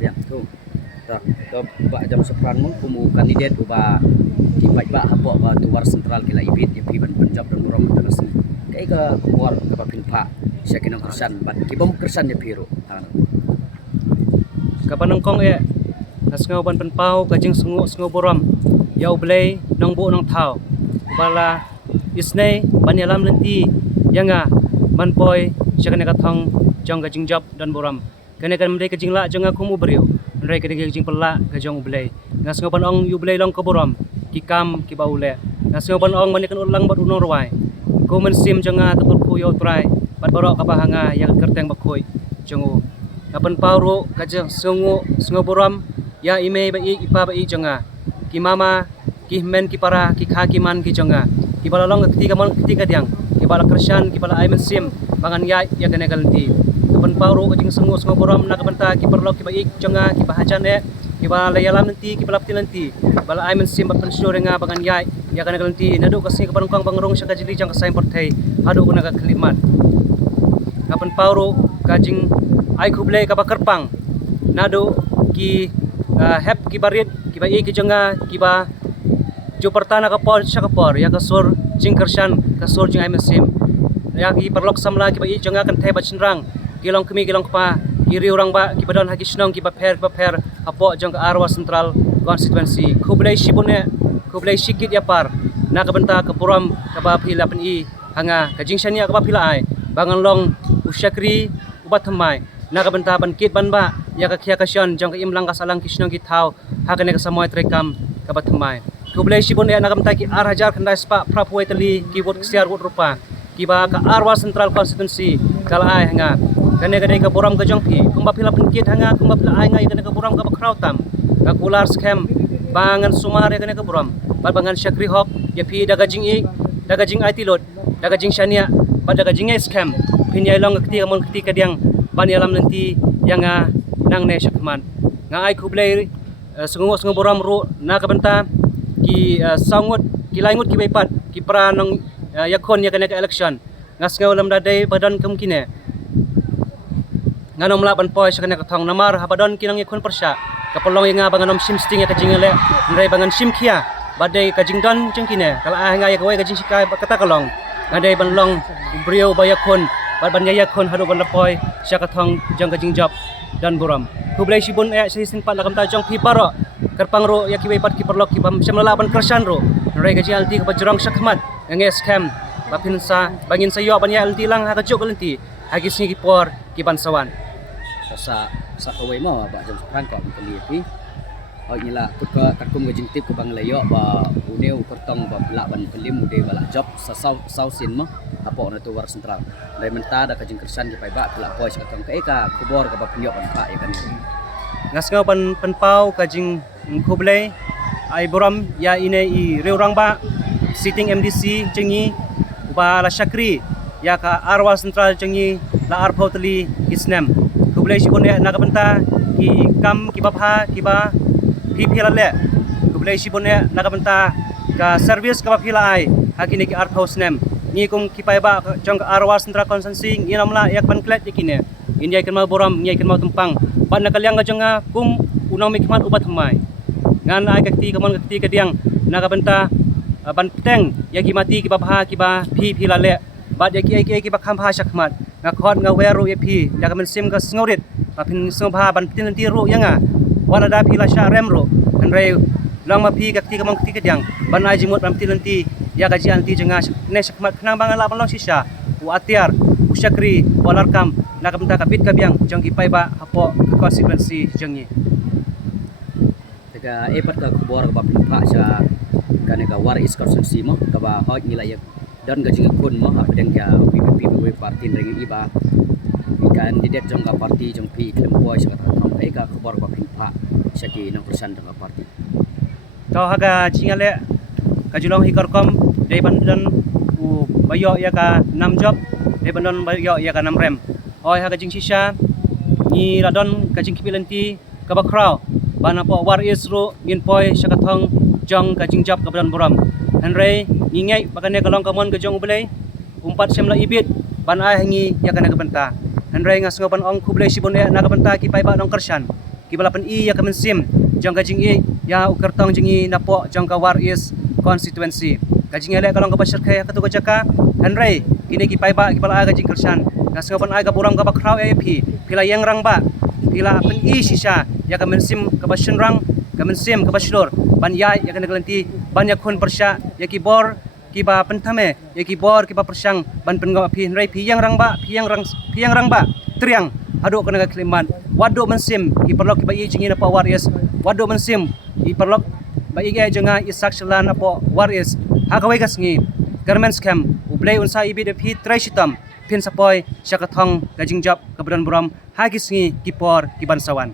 Yang tu. Tak ke ba jam sepran mun kumu kandidat uba di ba hapok ba tuwar sentral kila ibit di piban Punjab dan Muram terus. Kai ka kuar ka papin pa siya kinang kursan bat kibom kursan ya piro. Kapan kong nasngaw ban penpau kajing sungu boram yau blay nang bu nang thau bala isnay banyalam lenti yanga manpoy siya kaneka thong jong kajing job dan boram kaneka mendai kajing la jong aku mu beriu mendai kajing pela kajong blay nasngaw ban ong yu blay long ko boram kikam ki baule nasngaw ban ong manikan ulang bat unong rawai ko men sim jonga tatur ku yo try bat borok kabahanga yang kerteng bakoi jongu kapan pauro kajang sungu boram ya ime ba ipa ba jonga ki mama ki men ki para ki kha ki man ki jonga ki bala long ketiga mon ketiga diang ki bala krisyan ki bala aimen sim bangan ya gane galenti kapan pauro kajing sungu boram nak benta ki perlo ki ba jonga ki bahajan ki bala yalam nanti ki bala nanti bala aimen sim ba pensyo renga bangan ya gane galenti nadu kasi kapan kong bangrong sya kajili jang kasai portai adu kuna ka kelimat kapan pauro kajing ai kublai ka kerpang nado ki hep ki barit ki ba ki jonga ki ba jo pertana ka por sya ka por ya ka sur jing kershan ka sur jing ai mesim ya ki perlok samla ki ba jonga kan thai ba chinrang ki long kemi ki long pa ki ri orang ba ki badon haki snong ki ba pher apo jong ka arwa central constituency kublai shibune kublai shikit ya par na ka benta ka puram ka ba phila pen i hanga ka jing shania ka ba phila ai bangan long usyakri ubat thamai na ka benta ban kit ban ba ya ka khia ka syon jong ka imlang ka salang kisnong ki thau ha ka ne ka samoy trekam ka ba thamai kublai shibun ya na ka benta ki 8000 khandai spa prapoi tali ki wot ksiar wot rupa ki ba ka arwa central constituency kala ai hanga kane ka boram ka jong phi kumba phila pen kit hanga kumba phila ai ngai kane ka boram ka ba kraw tam ka kular scam bangan sumar ya kane ka boram ba bangan syakri hok ya phi daga jing ai tilot daga jing shania ba daga jing ai scam phin yai long kti ka mon kti ka diang ban yalam nanti yang nang ne syakman nga ai kublai sungu boram ro na ka benta ki sangut ki laingut ki bepat ki pra nang yakon ya kene ka election ngas ngau lam dadai badan kemkine nganom la ban poi sakane ka thong namar habadon kinang yakon persya kapolong nga banganom sim sting ya ka jingale ndai bangan sim khia badai ka jingdon jengkine kala nga ya kawai ka jing sikai kata kalong ngadai ban long brio bayakon ban yakon hadu ban lapoi sya ka thong jang ka jing job dan boram kublai sibun sisin pat lakam ta jong pi paro kerpang ro ya ki pat ki perlok ki bam semla ban kersan ro rai ka jing alti ka bajrong sakmat nge scam bapin sa bangin sa yo ban ya alti lang ha ka jok alti hagi sing ki por ki ban sawan sa kawai mo ba jam sepran ka kali pi oh inilah ka kakum gajing tip ke bang layo ba uneu pertong ba la ban pelim ude bala job sa sau sin mo apo na tu war sentral dari menta da kajing kersan di pai ba pula poi sa tong ka kubor ka ba pinyo ban pa ikan ngasngau pan pau kajing kublai ai boram ya ine i reurang ba sitting MDC jengi ba la syakri ya ka arwa sentral jengi la arpau tali isnem kublai sibun ya na ka benta ki kam ki bapha ki ba phila le kublai sibun ya na ka benta ka service ka phila ai hakini ki arpau snem ni kum ki pai ba jong arwa sentral consenting inamla yak ban klet ikine india kan ma boram ngai kan ma tumpang ban na kalyang jonga kum unang mikmat ubat hamai ngan ai kakti kamon kakti kadiang na ka benta ban teng ya ki mati ki bapha ki ba phila le bat ya ki ba kham pha sakmat nga khot nga weru ya phi ya ka men sim ka sngorit ba phin snobha ban tin ti ru yanga wala da phila sha rem ro an re lang ma phi kakti kamon kakti kadiang ban ai jimut ban tin ti ya gaji anti jenga ne sakmat khnang bangal la balong sisa u atiar usyakri walarkam na ka benta kapit ka biang jong ki pai ba hapo consequence jengi taga epat ka kubor ka ba pinpa sa kane ka war is consensi mo ka ba hoj nila ya dan gajing kun mo ha pedang ya PPP parti ring iba kandidat jong ka parti jong pi klempoi sa ka thong ka kubor ba pinpa sa ki nang persan ka parti to haga jingale kajulong hikarkom dei bandan u bayo ya ka 6 job dei bandan bayo ya ka 6 rem oi ha kajing sisa ni radon kajing kipilenti ka bakraw bana po war isru ngin poi syakathong jong kajing job ka badan boram hanrei ngingai bakane kalong kamon ka jong ubelai umpat semla ibit ban ai hangi ya kana ka benta hanrei ngas ngopan ong kublai sibon ya na ka benta ki pai ba dong kersan kibalapan i ya kemensim jang gajing i ya ukertong jingi napo jang kawar is constituency gajing ele kalong ka bashir kaya katu jaka hanrei kini ki paiba kibala gajing kersan ngasngopan aga burang ka bakraw ap pila yang rang ba pila pen i shisha ya kemensim ka bashin rang kemensim ka bashlor ban ya ya kenegalanti ban ya khun persya ya ki bor kiba pentame ya ki bor kiba persang ban pengo phi rai phi yang rang ba triang hado kana kliman wado mensim ki perlok kiba i jingin apa waris wado mensim i perlok ba i ga jenga isak shalan apa waris hakawai kasngi garments cam ublei unsa ibi de phi trai shitam pin sapoi syakathong gajing job keberan buram hagisngi kipor kiban sawan